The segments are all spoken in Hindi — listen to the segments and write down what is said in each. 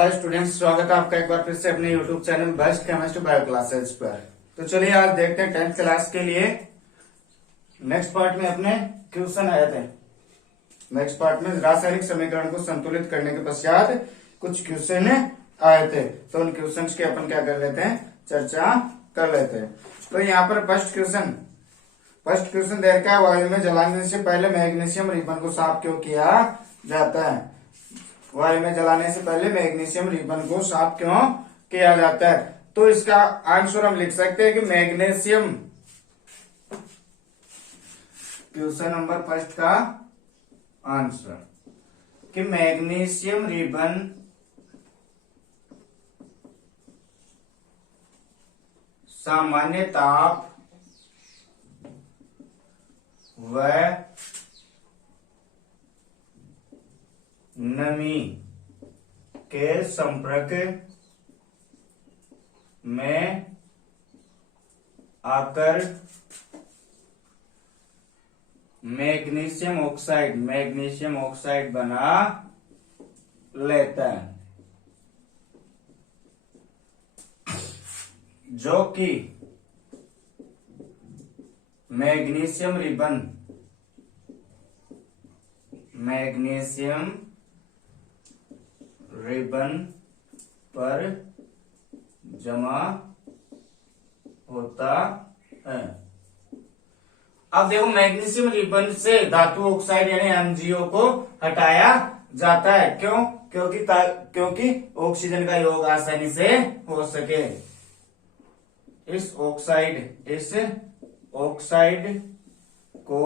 हाय स्टूडेंट्स, स्वागत है आपका एक बार फिर से अपने YouTube channel best chemistry bio classes पर। तो चलिए आज देखते हैं 10th क्लास के लिए नेक्स्ट पार्ट में अपने क्वेश्चन आए थे। नेक्स्ट पार्ट में रासायनिक समीकरण को संतुलित करने के पश्चात कुछ क्वेश्चन आए थे, तो उन क्वेश्चन की अपन क्या कर लेते हैं, चर्चा कर लेते हैं। तो यहाँ पर फर्स्ट क्वेश्चन दे रखा है, वायु में जलाने से पहले मैग्नीशियम रिबन को साफ क्यों किया जाता है। वायु में जलाने से पहले मैग्नीशियम रिबन को साफ क्यों किया जाता है। तो इसका आंसर हम लिख सकते हैं कि मैग्नीशियम, क्वेश्चन नंबर फर्स्ट का आंसर कि मैग्नीशियम रिबन सामान्य ताप व नमी के संपर्क में आकर मैग्नीशियम ऑक्साइड बना लेता है, जो कि मैग्नीशियम रिबन पर जमा होता है। अब देखो, मैग्नीशियम रिबन से धातु ऑक्साइड यानी एमजीओ को हटाया जाता है। क्यों? क्योंकि ऑक्सीजन का योग आसानी से हो सके। इस ऑक्साइड को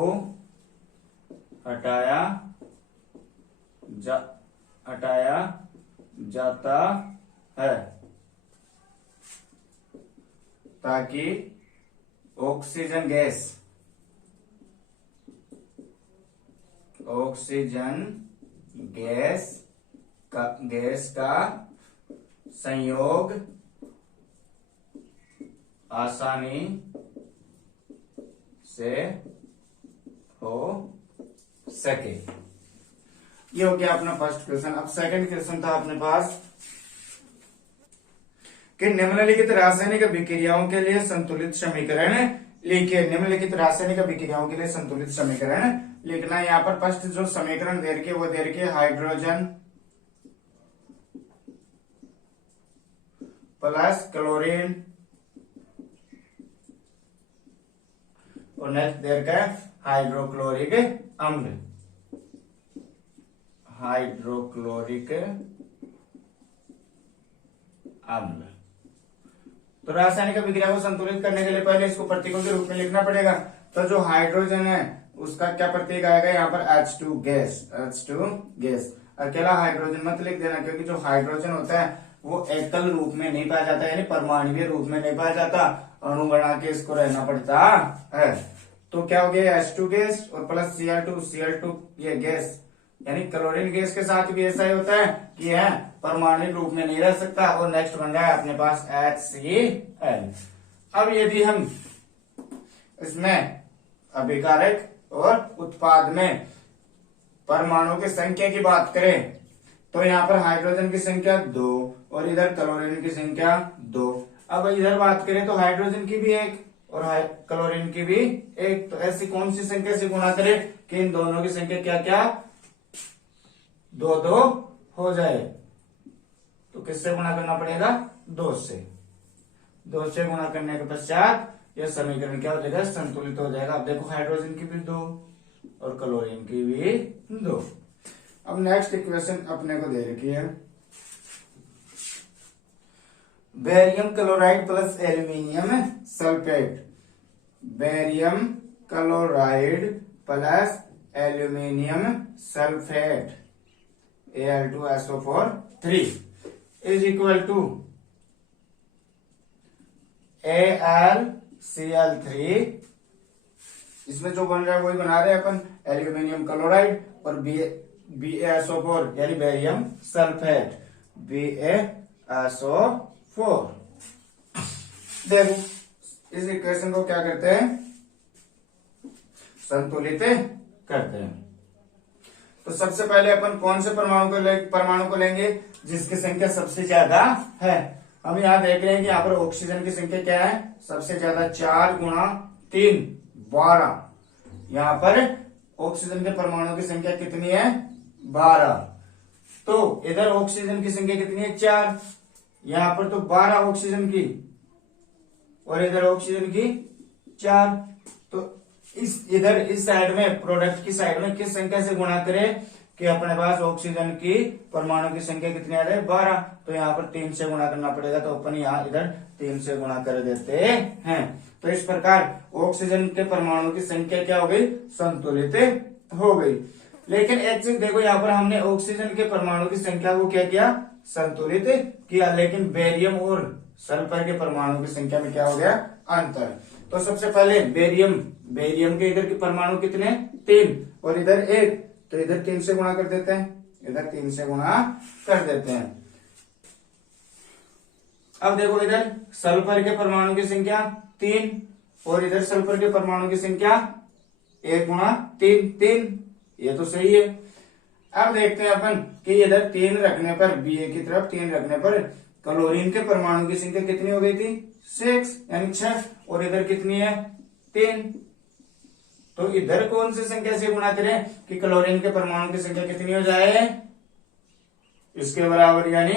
हटाया जाता है ताकि ऑक्सीजन गैस का संयोग आसानी से हो सके। ये हो गया अपना फर्स्ट क्वेश्चन। अब सेकंड क्वेश्चन था अपने पास कि निम्नलिखित रासायनिक अभिक्रियाओं के लिए संतुलित समीकरण लिखिए। निम्नलिखित रासायनिक अभिक्रियाओं के लिए संतुलित समीकरण लिखना है। यहाँ पर फर्स्ट जो समीकरण दे रखे वो दे रखे हाइड्रोजन प्लस क्लोरीन, और नेक्स्ट दे रखा है हाइड्रोक्लोरिक अम्ल। तो रासायनिक अभिक्रिया को संतुलित करने के लिए पहले इसको प्रतीकों के रूप में लिखना पड़ेगा। तो जो हाइड्रोजन है उसका क्या प्रतीक आएगा यहाँ पर, H2 गैस। अकेला हाइड्रोजन मत लिख देना, क्योंकि जो हाइड्रोजन होता है वो एकल रूप में नहीं पाया जाता, यानी परमाणुवीय रूप में नहीं पाया जाता, अणु बना के इसको रहना पड़ता है। तो क्या हो गया, H2 गैस और प्लस Cl2 ये गैस, यानी क्लोरीन गैस के साथ भी ऐसा ही होता है कि यह परमाणु रूप में नहीं रह सकता। और नेक्स्ट बन रहा है अपने पास HCl। अब यदि हम इसमें अभिकारक और उत्पाद में परमाणु की संख्या की बात करें तो यहाँ पर हाइड्रोजन की संख्या 2 और इधर क्लोरीन की संख्या 2। अब इधर बात करें तो हाइड्रोजन की भी 1 और क्लोरीन की भी 1। तो ऐसी कौन सी संख्या से गुणा करें कि इन दोनों की संख्या क्या 2 हो जाए। तो किससे गुणा करना पड़ेगा, 2 से गुणा करने के पश्चात यह समीकरण क्या हो जाएगा, संतुलित हो जाएगा। अब देखो, हाइड्रोजन की भी 2 और क्लोरीन की भी 2। अब नेक्स्ट इक्वेशन अपने को दे रखी है, barium chloride plus aluminium sulphate. Barium chloride plus aluminium sulphate Al2SO4 3 is equal to AlCl3। इसमें जो बन रहा है वही बना रहे हैं अपन, एल्यूमिनियम क्लोराइड और BaSO4 यानी बेरियम सल्फेट BaSO4। देखो, इस इक्वेशन को क्या करते हैं, संतुलित करते हैं। तो सबसे पहले अपन कौन से परमाणु को लेंगे जिसकी संख्या सबसे ज्यादा है। हम यहाँ देख रहे हैं कि यहाँ पर ऑक्सीजन की संख्या क्या है, सबसे ज्यादा 4 गुणा 3 12। यहाँ पर ऑक्सीजन के परमाणु की संख्या कितनी है, 12। तो इधर ऑक्सीजन की संख्या कितनी है, 4। यहाँ पर तो 12 ऑक्सीजन की और इधर ऑक्सीजन की 4। तो इधर इस साइड में प्रोडक्ट की साइड में किस संख्या से गुणा करें कि अपने पास ऑक्सीजन की परमाणु की संख्या कितनी आ रही है, 12। तो यहाँ पर 3 से गुणा करना पड़ेगा, तो अपन यहाँ इधर 3 से गुणा कर देते हैं। तो इस प्रकार ऑक्सीजन के परमाणु की संख्या क्या हो गई, संतुलित हो गई। लेकिन एक चीज देखो, यहाँ पर हमने ऑक्सीजन के परमाणु की संख्या को क्या किया, संतुलित किया, लेकिन बेरियम और सल्फर के परमाणु की संख्या में क्या हो गया, अंतर। तो सबसे पहले बेरियम के इधर के परमाणु कितने, 3 और इधर 1, तो इधर 3 से गुणा कर देते हैं, इधर 3 से गुणा कर देते हैं। अब देखो इधर सल्फर के परमाणु की संख्या 3 और इधर सल्फर के परमाणु की संख्या 1 गुणा 3, ये तो सही है। अब देखते हैं अपन कि इधर 3 रखने पर, बी की तरफ 3 रखने पर क्लोरीन के परमाणु की संख्या कितनी हो गई थी, 6 यानी 6, और इधर कितनी है, 3। तो इधर कौन सी संख्या से गुणा करें कि क्लोरीन के परमाणु की संख्या कितनी हो जाए, इसके बराबर यानी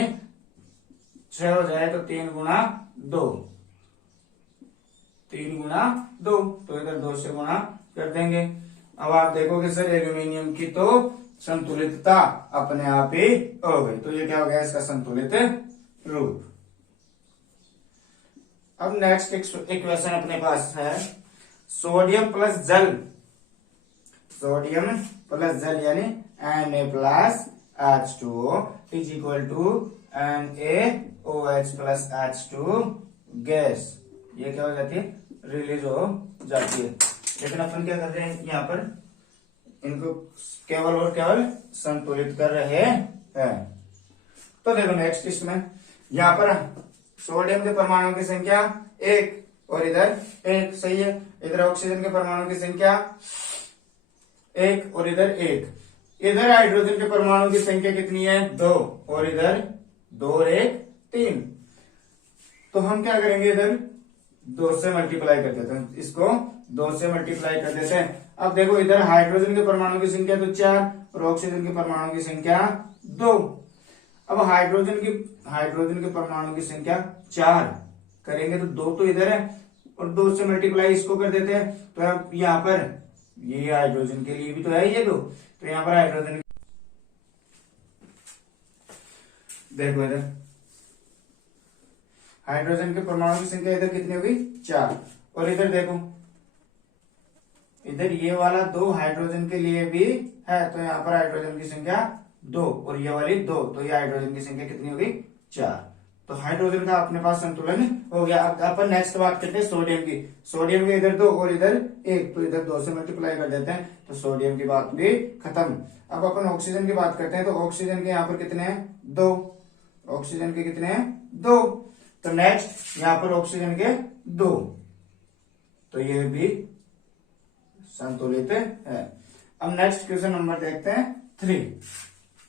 6 हो जाए। तो 3 गुणा 2, 3 गुणा 2, तो इधर 2 से गुणा कर देंगे। अब आप देखोगे सर एल्यूमिनियम की तो संतुलितता अपने आप ही हो गई, तो ये क्या हो गया, इसका संतुलित रूप। अब नेक्स्ट इक्वेशन अपने पास है सोडियम प्लस जल, सोडियम प्लस जल यानी Na+H2O is equal to NaOH plus H2 gas. ये क्या हो जाती है, रिलीज हो जाती है। लेकिन अपन क्या कर रहे हैं, यहाँ पर इनको केवल और केवल संतुलित कर रहे हैं। तो देखो नेक्स्ट इसमें यहाँ पर सोडियम के परमाणु की संख्या 1 और इधर 1, सही है। इधर ऑक्सीजन के परमाणु की संख्या 1 और इधर 1। इधर हाइड्रोजन के परमाणु की संख्या कितनी है, 2 और इधर 2 और 1 3। तो हम क्या करेंगे, इधर 2 से मल्टीप्लाई कर देते हैं, इसको 2 से मल्टीप्लाई कर देते हैं। अब देखो इधर हाइड्रोजन के परमाणु की संख्या तो 4 और ऑक्सीजन के परमाणु की संख्या 2। अब हाइड्रोजन के परमाणु की संख्या 4 करेंगे तो 2 तो इधर है और 2 से मल्टीप्लाई इसको कर देते हैं। तो अब यहाँ पर ये हाइड्रोजन के लिए भी तो है ये 2, तो यहाँ पर हाइड्रोजन देखो इधर हाइड्रोजन के परमाणु की संख्या इधर कितनी होगी, 4, और इधर देखो इधर ये वाला 2 हाइड्रोजन के लिए भी है, तो यहाँ पर हाइड्रोजन की संख्या 2 और ये वाली 2, तो ये हाइड्रोजन की संख्या कितनी होगी, 4। तो हाइड्रोजन का अपने पास संतुलन हो गया। अब अपन नेक्स्ट बात करते हैं सोडियम की। सोडियम के इधर 2 और इधर 1, तो इधर 2 से मल्टीप्लाई कर देते हैं, तो सोडियम की बात भी खत्म। अब अपन ऑक्सीजन की बात करते हैं, तो ऑक्सीजन के यहाँ पर कितने हैं, 2, ऑक्सीजन के कितने हैं, 2। तो नेक्स्ट यहाँ पर ऑक्सीजन के 2, तो ये भी संतुलित है। अब नेक्स्ट क्वेश्चन नंबर देखते हैं 3।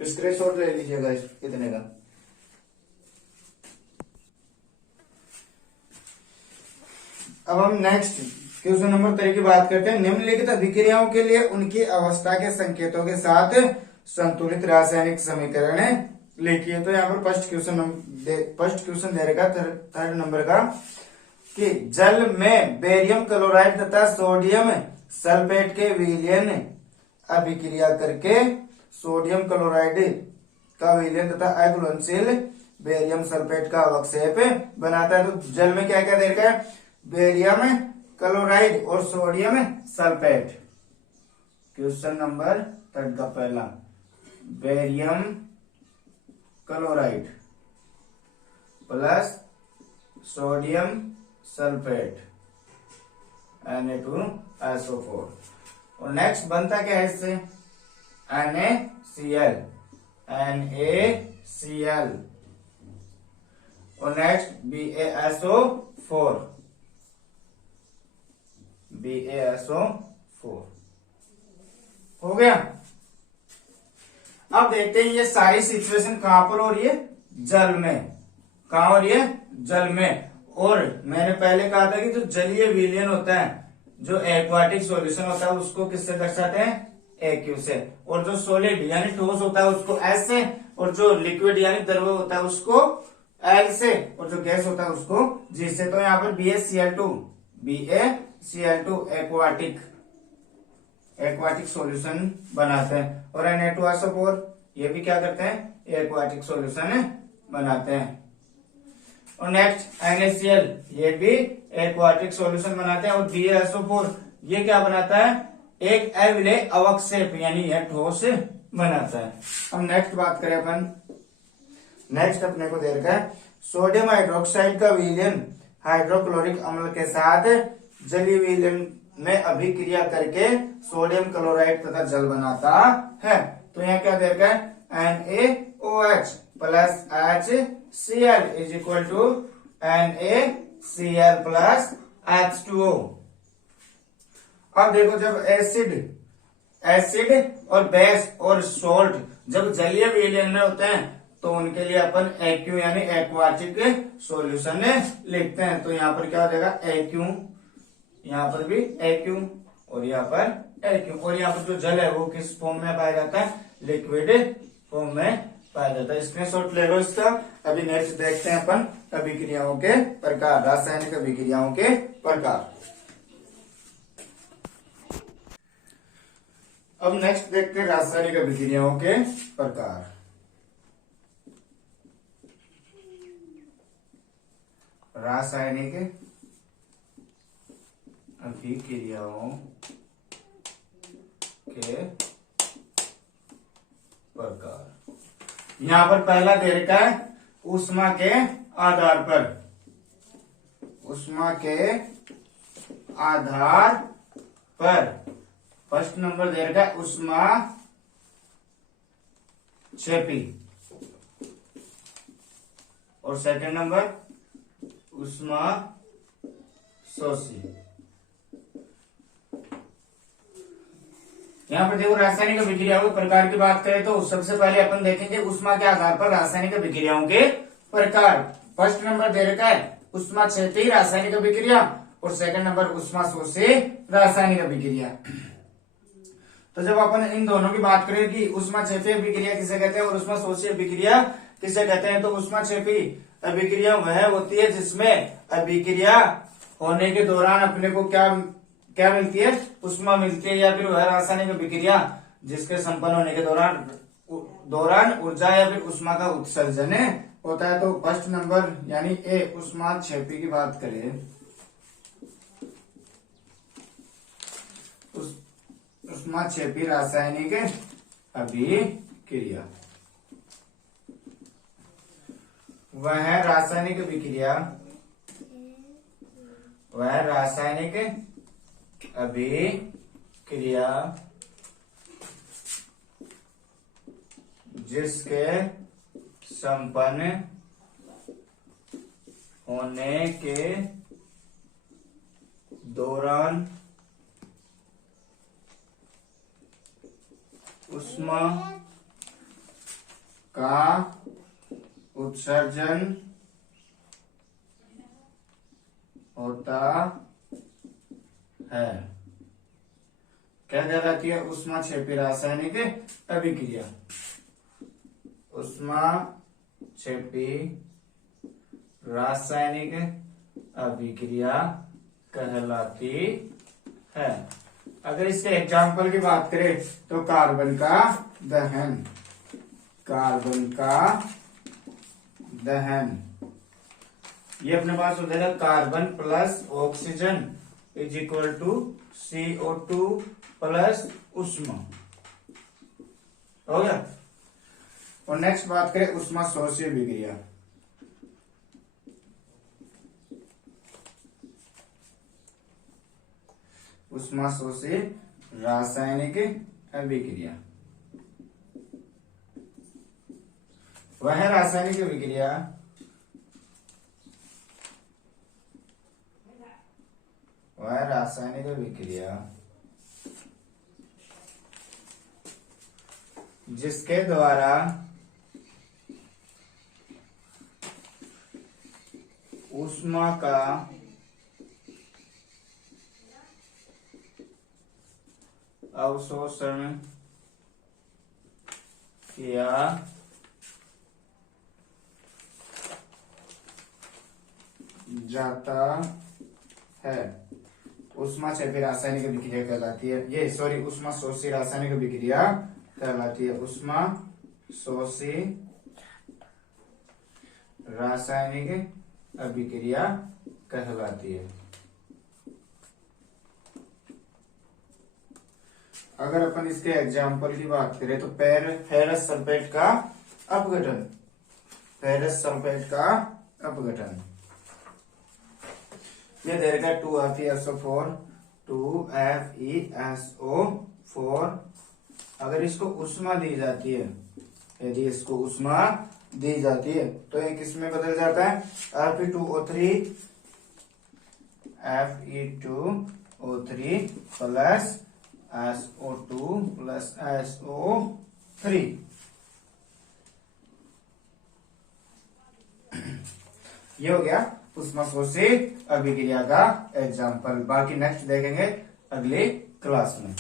स्क्रीनशॉट ले लीजिएगा कितने का। अब हम नेक्स्ट क्वेश्चन नंबर 3 की बात करते हैं। निम्नलिखित अभिक्रियाओं के लिए उनकी अवस्था के संकेतों के साथ संतुलित रासायनिक समीकरण लिखिए। तो यहाँ पर फर्स्ट क्वेश्चन दे रखा थर्ड नंबर का कि जल में बेरियम क्लोराइड तथा सोडियम सल्फेट के विलयन अभिक्रिया करके सोडियम क्लोराइड का विलयन तथा अघुलनशील बेरियम सल्फेट का अवक्षेप बनाता है। तो जल में क्या क्या दे रखा है, बेरियम क्लोराइड और सोडियम सल्फेट। क्वेश्चन नंबर 3 का पहला, barium chloride plus sodium sulphate Na2SO4, और नेक्स्ट बनता क्या है इससे, NaCl, और नेक्स्ट BaSO4 हो गया। अब देखते हैं ये सारी सिचुएशन कहां पर हो रही है, जल में। कहां हो रही है, जल में। और मैंने पहले कहा था कि जो जलीय विलयन होता है, जो एक्वाटिक सॉल्यूशन होता है, उसको किससे दर्शाते हैं, एक्यू से। और जो सॉलिड यानी ठोस होता है उसको एस से, और जो लिक्विड यानी द्रव होता है उसको एल से, और जो गैस होता है उसको जी से। तो यहाँ पर BaCl2 एक्वाटिक सॉल्यूशन बनाते हैं। और Na2SO4 ये भी क्या करते हैं, एक्वाटिक सॉल्यूशन बनाते हैं। और नेक्स्ट NaCl ये भी एक्वाटिक सॉल्यूशन बनाते हैं। और BaSO4 ये क्या बनाता है, एक अविलेय अवक्षेप यानी यह ठोस बनाता है। अब नेक्स्ट बात करें अपन, नेक्स्ट अपने को दे रखा है सोडियम हाइड्रोक्साइड का विलयन हाइड्रोक्लोरिक अम्ल के साथ जलीय विलयन में अभिक्रिया करके सोडियम क्लोराइड तथा जल बनाता है। तो यहाँ क्या दे रखा है, NaOH plus HCl is equal to NaCl plus H2O। अब देखो जब एसिड और बेस और सोल्ट जब जलीय विलयन में होते हैं तो उनके लिए अपन एक्यू यानी एक्वाटिक सॉल्यूशन लिखते हैं। तो यहाँ पर क्या हो जाएगा, एक्यू, यहाँ पर भी एक्यू और यहाँ पर एक्यू। और यहाँ पर जो जल है वो किस फॉर्म में पाया जाता है, लिक्विड फॉर्म में पाया जाता है। स्क्रीनशॉट ले लो इसका। अभी नेक्स्ट देखते हैं अपन अभिक्रियाओं के प्रकार, रासायनिक अभिक्रियाओं के प्रकार। अब नेक्स्ट देखते हैं रासायनिक अभिक्रियाओं के प्रकार। रासायनिक अभिक्रियाओं के प्रकार। यहां पर पहला दे रखा है ऊष्मा के आधार पर, ऊष्मा के आधार पर फर्स्ट नंबर दे रखा है ऊष्मा क्षेपी, और सेकंड नंबर ऊष्मा शोषी। यहाँ पर देखो रासायनिक अभिक्रियाओं के प्रकार की बात करें तो सबसे पहले अपन देखेंगे ऊष्मा के आधार पर रासायनिक अभिक्रियाओं के प्रकार। फर्स्ट नंबर दे रखा है ऊष्मा क्षेपी रासायनिक अभिक्रिया, और सेकंड नंबर ऊष्मा शोषी रासायनिक अभिक्रिया। तो जब अपन इन दोनों की बात करें कि ऊष्मा क्षेपी अभिक्रिया किसे कहते हैं और ऊष्मा शोषी अभिक्रिया किसे कहते हैं, तो ऊष्मा क्षेपी अभिक्रिया वह होती है जिसमें अभिक्रिया होने के दौरान अपने को क्या मिलती है, ऊष्मा मिलती है। या फिर वह रासायनिक अभिक्रिया जिसके संपन्न होने के दौरान ऊर्जा या फिर ऊष्मा का उत्सर्जन होता है। तो फर्स्ट नंबर यानी ए ऊष्मा क्षेपी की बात करें, ऊष्मा क्षेपी रासायनिक अभिक्रिया वह रासायनिक अभिक्रिया जिसके संपन्न होने के दौरान ऊष्मा का उत्सर्जन होता है, क्या कहलाती है, ऊष्मा क्षेपी रासायनिक अभिक्रिया। ऊष्मा क्षेपी रासायनिक अभिक्रिया कहलाती है। अगर इसके एग्जाम्पल की बात करें तो कार्बन का दहन, ये अपने पास हो जाएगा carbon plus oxygen is equal to CO2 plus ऊष्मा, हो गया। और नेक्स्ट बात करें ऊष्मा शोषी अभिक्रिया। ऊष्मा शोषी रासायनिक अभिक्रिया वह रासायनिक अभिक्रिया जिसके द्वारा ऊष्मा का अवशोषण किया जाता है ऊष्मा क्षेपी रासायनिक अभिक्रिया कहलाती है। ये सॉरी ऊष्मा शोषी रासायनिक अभिक्रिया कहलाती है। ऊष्मा शोषी रासायनिक अभिक्रिया कहलाती है। अगर अपन इसके एग्जाम्पल की बात करें तो फेरस सल्फेट का अपघटन, फेरस सल्फेट का अपघटन, ये दे रखा 2FeSO4 2FeSO4। अगर इसको ऊष्मा दी जाती है, यदि इसको ऊष्मा दी जाती है तो ये किस में बदल जाता है, Fe2O3 Fe2O3 plus SO2 plus SO3। ये हो गया ऊष्माशोषी अभिक्रिया का एग्जाम्पल। बाकी नेक्स्ट देखेंगे अगली क्लास में।